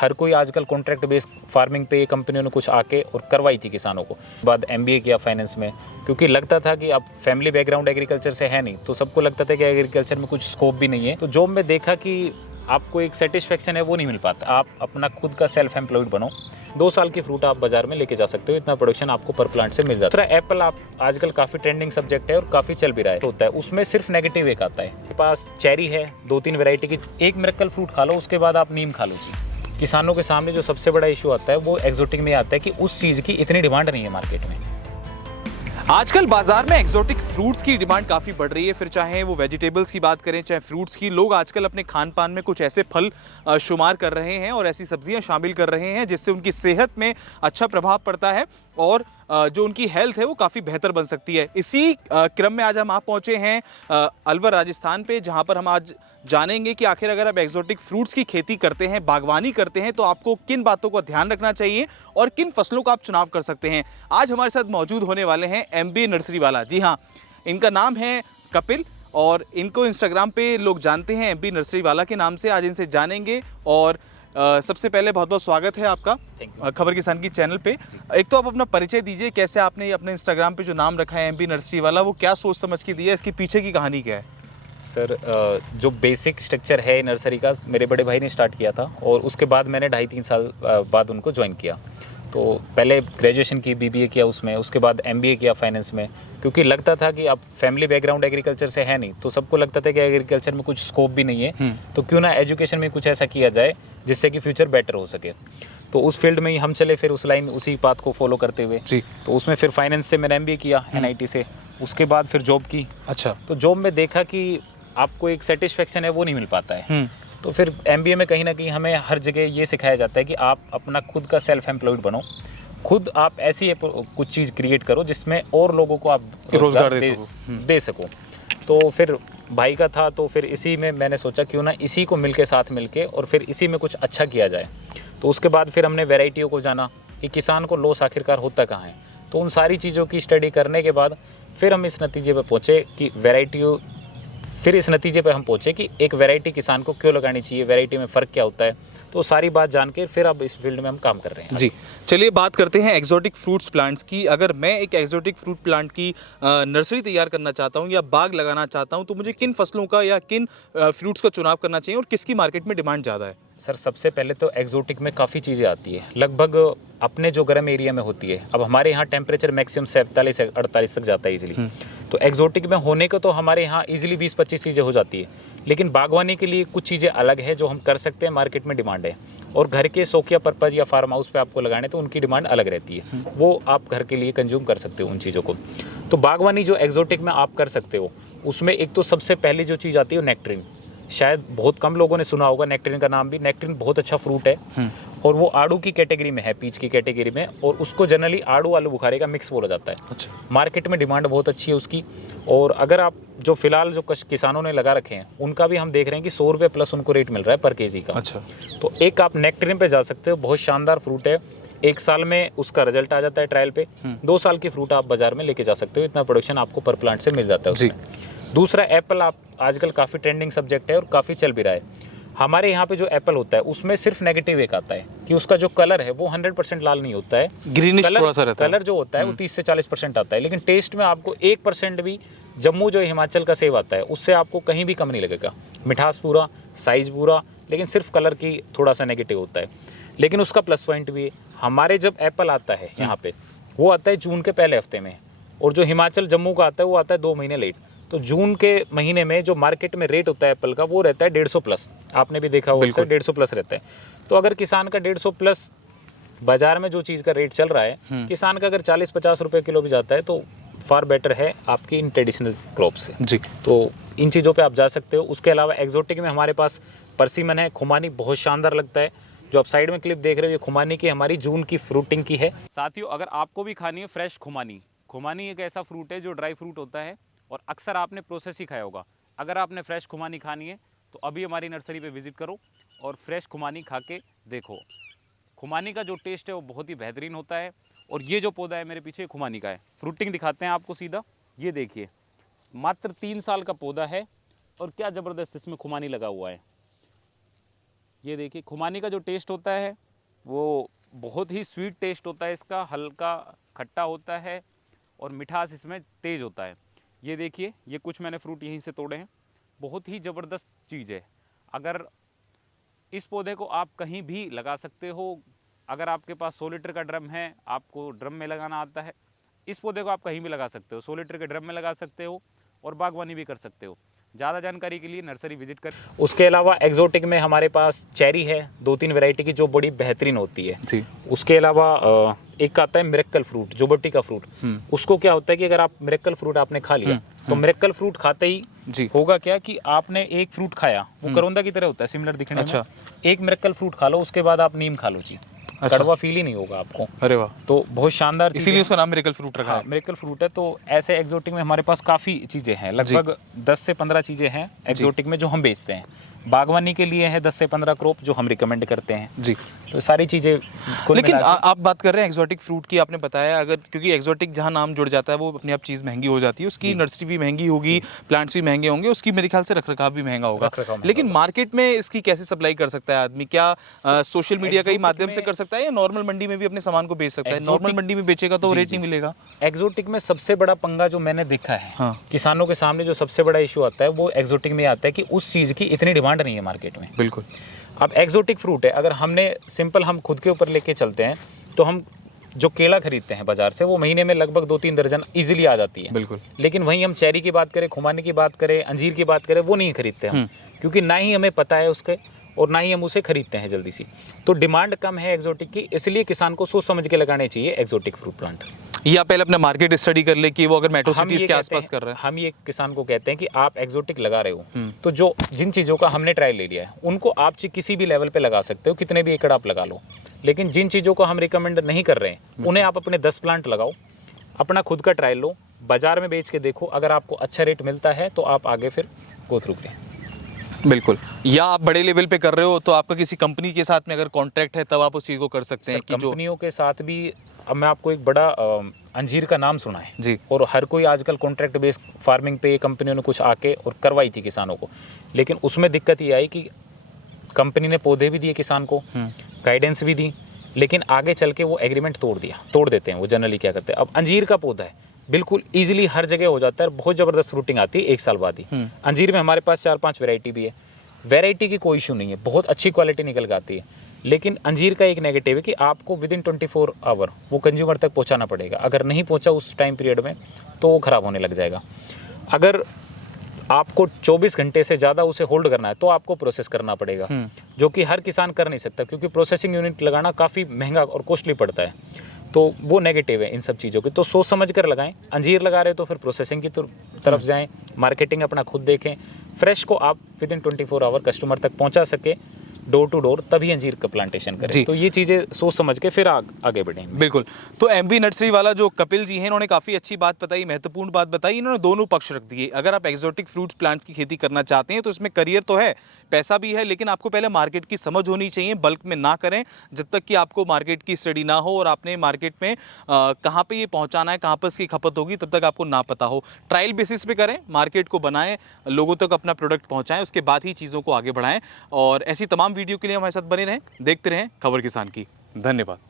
हर कोई आजकल contract based farming पे कंपनियों ने कुछ आके और करवाई थी किसानों को। बाद एमबीए किया फाइनेंस में, क्योंकि लगता था कि अब फैमिली बैकग्राउंड एग्रीकल्चर से है नहीं, तो सबको लगता था कि एग्रीकल्चर में कुछ स्कोप भी नहीं है। तो जॉब में देखा कि आपको एक सेटिस्फेक्शन है वो नहीं मिल पाता, आप अपना खुद का सेल्फ एम्प्लॉयड बनो। 2 साल की फ्रूट आप बाजार में लेके जा सकते हो, इतना प्रोडक्शन आपको पर प्लांट से मिल जाता है। एप्पल आप आजकल काफ़ी ट्रेंडिंग सब्जेक्ट है और काफ़ी चल भी रहा है, होता है उसमें सिर्फ नेगेटिव एक आता है। मेरे पास चेरी है 2-3 वैरायटी की, एक मिरेकल फ्रूट खा लो उसके बाद आप नीम खा लो जी। किसानों के सामने जो सबसे बड़ा इशू आता है वो एक्सोटिक में आता है कि उस चीज़ की इतनी डिमांड नहीं है मार्केट में। आजकल बाजार में एक्सोटिक फ्रूट्स की डिमांड काफ़ी बढ़ रही है, फिर चाहे वो वेजिटेबल्स की बात करें चाहे फ्रूट्स की। लोग आजकल अपने खान पान में कुछ ऐसे फल शुमार कर रहे हैं और ऐसी सब्जियां शामिल कर रहे हैं जिससे उनकी सेहत में अच्छा प्रभाव पड़ता है और जो उनकी हेल्थ है वो काफ़ी बेहतर बन सकती है। इसी क्रम में आज हम आप पहुँचे हैं अलवर राजस्थान पे, जहाँ पर हम आज जानेंगे कि आखिर अगर आप एक्सोटिक फ्रूट्स की खेती करते हैं, बागवानी करते हैं, तो आपको किन बातों का ध्यान रखना चाहिए और किन फसलों का आप चुनाव कर सकते हैं। आज हमारे साथ मौजूद होने वाले हैं एमबी नर्सरी वाला। जी हाँ, इनका नाम है कपिल और इनको इंस्टाग्राम पे लोग जानते हैं एमबी नर्सरी वाला के नाम से। आज इनसे जानेंगे और सबसे पहले बहुत बहुत स्वागत है आपका खबर किसान की चैनल पे। एक तो आप अपना परिचय दीजिए, कैसे आपने अपने इंस्टाग्राम पे जो नाम रखा है एमबी नर्सरी वाला, वो क्या सोच समझ के दिया, इसके पीछे की कहानी क्या है? सर, जो बेसिक स्ट्रक्चर है नर्सरी का मेरे बड़े भाई ने स्टार्ट किया था और उसके बाद मैंने 2.5-3 साल बाद उनको ज्वाइन किया। तो पहले ग्रेजुएशन की, बीबीए किया उसमें, उसके बाद एमबीए किया फाइनेंस में, क्योंकि लगता था कि अब फैमिली बैकग्राउंड एग्रीकल्चर से है नहीं, तो सबको लगता था कि एग्रीकल्चर में कुछ स्कोप भी नहीं है, तो क्यों ना एजुकेशन में कुछ ऐसा किया जाए जिससे कि फ्यूचर बेटर हो सके। तो उस फील्ड में ही हम चले, फिर उस लाइन उसी बात को फॉलो करते हुए जी। तो उसमें फिर फाइनेंस से मैंने एमबीए किया एनआईटी से, उसके बाद फिर जॉब की। अच्छा। तो जॉब में देखा कि आपको एक सेटिस्फेक्शन है वो नहीं मिल पाता है, तो फिर एमबीए में कहीं ना कहीं हमें हर जगह ये सिखाया जाता है कि आप अपना खुद का सेल्फ एम्प्लॉयड बनो, खुद आप ऐसी कुछ चीज़ क्रिएट करो जिसमें और लोगों को आप रोजगार दे सको। तो फिर भाई का था, तो फिर इसी में मैंने सोचा क्यों ना इसी को मिलके साथ मिलके और फिर इसी में कुछ अच्छा किया जाए। तो उसके बाद फिर हमने वैरायटियों को जाना कि किसान को लॉस आखिरकार होता कहाँ है। तो उन सारी चीज़ों की स्टडी करने के बाद फिर हम इस नतीजे पर पहुँचे कि हम पहुँचे कि एक वैरायटी किसान को क्यों लगानी चाहिए, वैरायटी में फ़र्क क्या होता है। तो सारी बात जान के फिर अब इस फील्ड में हम काम कर रहे हैं जी। चलिए बात करते हैं एक्सोटिक फ्रूट्स प्लांट्स की। अगर मैं एक एक्सोटिक फ्रूट प्लांट की नर्सरी तैयार करना चाहता हूँ या बाग लगाना चाहता हूँ, तो मुझे किन फसलों का या किन फ्रूट्स का चुनाव करना चाहिए और किसकी मार्केट में डिमांड ज़्यादा है? सर, सबसे पहले तो एक्सोटिक में काफ़ी चीज़ें आती है, लगभग अपने जो गर्म एरिया में होती है। अब हमारे यहाँ टेम्परेचर मैक्सिमम 47 से 48 तक जाता है इजीली, तो एक्सोटिक में होने को तो हमारे यहाँ इजीली 20-25 चीज़ें हो जाती है। लेकिन बागवानी के लिए कुछ चीज़ें अलग है जो हम कर सकते हैं, मार्केट में डिमांड है। और घर के शौकिया पर्पज़ या फार्म हाउस पे आपको लगाने तो उनकी डिमांड अलग रहती है, वो आप घर के लिए कंज्यूम कर सकते हो उन चीज़ों को। तो बागवानी जो एक्सोटिक में आप कर सकते हो, उसमें एक तो सबसे पहली जो चीज़ आती है नेक्टरिन। शायद बहुत कम लोगों ने सुना होगा नेक्टरिन का नाम भी। नेक्टरिन बहुत अच्छा फ्रूट है और वो आड़ू की कैटेगरी में है, पीच की कैटेगरी में, और उसको जनरली आड़ू आलू बुखारे का मिक्स बोला जाता है। अच्छा। मार्केट में डिमांड बहुत अच्छी है उसकी। और अगर आप जो फिलहाल जो किसानों ने लगा रखे हैं उनका भी हम देख रहे हैं कि 100 रुपये प्लस उनको रेट मिल रहा है पर केजी का। अच्छा। तो एक आप नेक्टरिन पे जा सकते हो, बहुत शानदार फ्रूट है। 1 साल में उसका रिजल्ट आ जाता है ट्रायल पे। 2 साल की फ्रूट आप बाजार में लेके जा सकते हो, इतना प्रोडक्शन आपको पर प्लांट से मिल जाता है उसमें। दूसरा एप्पल, आप आजकल काफ़ी ट्रेंडिंग सब्जेक्ट है और काफ़ी चल भी रहा है। हमारे यहाँ पे जो एप्पल होता है उसमें सिर्फ नेगेटिव एक आता है कि उसका जो कलर है वो 100% लाल नहीं होता है, ग्रीनिश थोड़ा सा रहता है। कलर जो होता है वो 30 से 40% आता है, लेकिन टेस्ट में आपको 1% भी जम्मू जो हिमाचल का सेब आता है उससे आपको कहीं भी कम नहीं लगेगा। मिठास पूरा, साइज पूरा, लेकिन सिर्फ कलर की थोड़ा सा नेगेटिव होता है। लेकिन उसका प्लस पॉइंट भी है, हमारे जब एप्पल आता है यहाँ पे वो आता है जून के पहले हफ्ते में, और जो हिमाचल जम्मू का आता है वो आता है 2 महीने लेट। तो जून के महीने में जो मार्केट में रेट होता है एप्पल का वो रहता है 150 प्लस। आपने भी देखा होगा, 150 प्लस रहता है। तो अगर किसान का 150 प्लस बाजार में जो चीज़ का रेट चल रहा है, किसान का अगर 40-50 रुपये किलो भी जाता है तो फार बेटर है आपकी इन ट्रेडिशनल क्रॉप से जी। तो इन चीज़ों पे आप जा सकते हो। उसके अलावा एक्सोटिक में हमारे पास परसिमन है, खुमानी बहुत शानदार लगता है। जो आप साइड में क्लिप देख रहे हो ये खुमानी की हमारी जून की फ्रूटिंग की है। साथियों, अगर आपको भी खानी है फ्रेश खुमानी, खुमानी एक ऐसा फ्रूट है जो ड्राई फ्रूट होता है और अक्सर आपने प्रोसेस ही खाया होगा। अगर आपने फ्रेश खुमानी खानी है तो अभी हमारी नर्सरी पे विजिट करो और फ्रेश खुमानी खा के देखो। खुमानी का जो टेस्ट है वो बहुत ही बेहतरीन होता है। और ये जो पौधा है मेरे पीछे खुमानी का है, फ्रूटिंग दिखाते हैं आपको सीधा। ये देखिए, मात्र 3 साल का पौधा है और क्या ज़बरदस्त इसमें खुमानी लगा हुआ है। ये देखिए खुमानी का जो टेस्ट होता है वो बहुत ही स्वीट टेस्ट होता है इसका, हल्का खट्टा होता है और मिठास इसमें तेज़ होता है। ये देखिए, ये कुछ मैंने फ्रूट यहीं से तोड़े हैं, बहुत ही ज़बरदस्त चीज़ है। अगर इस पौधे को आप कहीं भी लगा सकते हो, अगर आपके पास 100 लीटर का ड्रम है, आपको ड्रम में लगाना आता है, इस पौधे को आप कहीं भी लगा सकते हो। 100 लीटर के ड्रम में लगा सकते हो और बागवानी भी कर सकते हो। ज़्यादा जानकारी के लिए नर्सरी विजिट कर। उसके अलावा एक्जोटिक में हमारे पास चेरी है 2-3 वैरायटी की जो बड़ी बेहतरीन होती है जी। उसके अलावा एक आता है मिरेक्कल फ्रूट, जोबर्टी का फ्रूट। उसको क्या होता है कि अगर आप मिरेक्कल फ्रूट आपने खा लिया तो मिरेक्कल फ्रूट खाते ही जी होगा क्या कि आपने एक फ्रूट खाया, वो करोंदा की तरह होता है, सिमिलर दिखने अच्छा। में। एक मिरेक्कल फ्रूट खा लो, उसके बाद आप नीम खा लो जी, अच्छा। कड़वा फील ही नहीं होगा आपको। अरे वाह, तो बहुत शानदार चीज़ इसीलिए है। उसका नाम मिरेकल फ्रूट रखा हाँ, है। मिरेकल फ्रूट है। तो ऐसे एक्सोटिक में हमारे पास काफ़ी चीज़ें हैं, लगभग 10 से 15 चीज़ें हैं एक्सोटिक में जो हम बेचते हैं। बागवानी के लिए है 10 से 15 क्रॉप जो हम रिकमेंड करते हैं जी। तो सारी चीज़ें कुल लेकिन मिला के- आप बात कर रहे हैं एक्सोटिक फ्रूट की, आपने बताया अगर, क्योंकि एक्सोटिक जहाँ नाम जुड़ जाता है वो अपनी आप चीज़ महंगी हो जाती है, उसकी नर्सरी भी महंगी होगी, प्लांट्स भी महंगे होंगे, उसकी मेरे ख्याल से रखरखाव भी महंगा होगा। रखरखाव महंगा लेकिन होगा। मार्केट में इसकी कैसे सप्लाई कर सकता है आदमी? क्या सोशल मीडिया का ही एक्सोटिक माध्यम से में- कर सकता है या नॉर्मल मंडी में भी अपने सामान को बेच सकता है? एक्सोटिक- नॉर्मल मंडी में बेचेगा तो जी, रेट जी। नहीं मिलेगा। एक्सोटिक में सबसे बड़ा पंगा जो मैंने देखा है हाँ। किसानों के सामने जो सबसे बड़ा इशू आता है वो एक्सोटिक में आता है कि उस चीज़ की इतनी डिमांड नहीं है मार्केट में। बिल्कुल। अब एक्सोटिक फ्रूट है, अगर हमने सिंपल हम खुद के ऊपर लेके चलते हैं तो हम जो केला खरीदते हैं बाजार से वो महीने में लगभग 2-3 दर्जन इजीली आ जाती है। बिल्कुल। लेकिन वहीं हम चेरी की बात करें, खुमानी की बात करें, अंजीर की बात करें, वो नहीं खरीदते हम, क्योंकि ना ही हमें पता है उसके और ना ही हम उसे खरीदते हैं जल्दी सी। तो डिमांड कम है एक्सोटिक की, इसलिए किसान को सोच समझ के लगाने चाहिए एक्सोटिक फ्रूट प्लांट। या पहले अपना मार्केट स्टडी कर ले कि वो अगर मेट्रो हम सिटीज ये के कहते आसपास हैं- कर रहे हैं। हम ये किसान को कहते हैं कि आप एक्सोटिक लगा रहे हो तो जो जिन चीज़ों का हमने ट्रायल ले लिया है उनको आप किसी भी लेवल पे लगा सकते हो, कितने भी एकड़ आप लगा लो। लेकिन जिन चीज़ों को हम रिकमेंड नहीं कर रहे हैं उन्हें आप अपने 10 प्लांट लगाओ, अपना खुद का ट्रायल लो, बाजार में बेच के देखो, अगर आपको अच्छा रेट मिलता है तो आप आगे फिर गो थ्रू करें। बिल्कुल। या आप बड़े लेवल पे कर रहे हो तो आपका किसी कंपनी के साथ में अगर कॉन्ट्रैक्ट है तब आप उस चीज़ को कर सकते हैं सर, कि जो कंपनियों के साथ भी। अब मैं आपको एक बड़ा अंजीर का नाम सुना है जी। और हर कोई आजकल कॉन्ट्रैक्ट बेस्ड फार्मिंग पे कंपनियों ने कुछ आके और करवाई थी किसानों को, लेकिन उसमें दिक्कत ये आई कि कंपनी ने पौधे भी दिए किसान को, गाइडेंस भी दी, लेकिन आगे चल के वो एग्रीमेंट तोड़ देते हैं। वो जनरली क्या करते हैं, अब अंजीर का पौधा है बिल्कुल ईजिली हर जगह हो जाता है, बहुत ज़बरदस्त फ्रूटिंग आती है 1 साल बाद ही। अंजीर में हमारे पास 4-5 वैरायटी भी है, वैरायटी की कोई इशू नहीं है, बहुत अच्छी क्वालिटी निकल के आती है। लेकिन अंजीर का एक नेगेटिव है कि आपको विदिन 24 आवर वो कंज्यूमर तक पहुंचाना पड़ेगा। अगर नहीं पहुंचा उस टाइम पीरियड में तो वो ख़राब होने लग जाएगा। अगर आपको 24 घंटे से ज़्यादा उसे होल्ड करना है तो आपको प्रोसेस करना पड़ेगा, जो कि हर किसान कर नहीं सकता, क्योंकि प्रोसेसिंग यूनिट लगाना काफ़ी महंगा और कॉस्टली पड़ता है। तो वो नेगेटिव है इन सब चीज़ों की। तो सोच समझ कर लगाएं। अंजीर लगा रहे हो तो फिर प्रोसेसिंग की तरफ जाएं, मार्केटिंग अपना खुद देखें, फ्रेश को आप विदिन 24 आवर कस्टमर तक पहुंचा सके डोर टू डोर, तभी अंजीर का प्लांटेशन जी। करें। तो ये चीज़ें सोच समझ के फिर आगे बढ़ेंगे। बिल्कुल। तो एमबी नर्सरी वाला जो कपिल जी हैं इन्होंने काफ़ी अच्छी बात बताई, महत्वपूर्ण बात बताई। इन्होंने दोनों पक्ष रख दिए। अगर आप एक्सोटिक फ्रूट्स प्लांट्स की खेती करना चाहते हैं तो इसमें करियर तो है, पैसा भी है, लेकिन आपको पहले मार्केट की समझ होनी चाहिए। बल्क में ना करें जब तक कि आपको मार्केट की स्टडी ना हो और आपने मार्केट में कहाँ पे ये पहुँचाना है, कहाँ पर इसकी खपत होगी, तब तक आपको ना पता हो। ट्रायल बेसिस पे करें, मार्केट को बनाएं, लोगों तक अपना प्रोडक्ट पहुँचाएं, उसके बाद ही चीज़ों को आगे बढ़ाएं। और ऐसी तमाम वीडियो के लिए हमारे साथ बने रहें, देखते रहें खबर किसान की। धन्यवाद।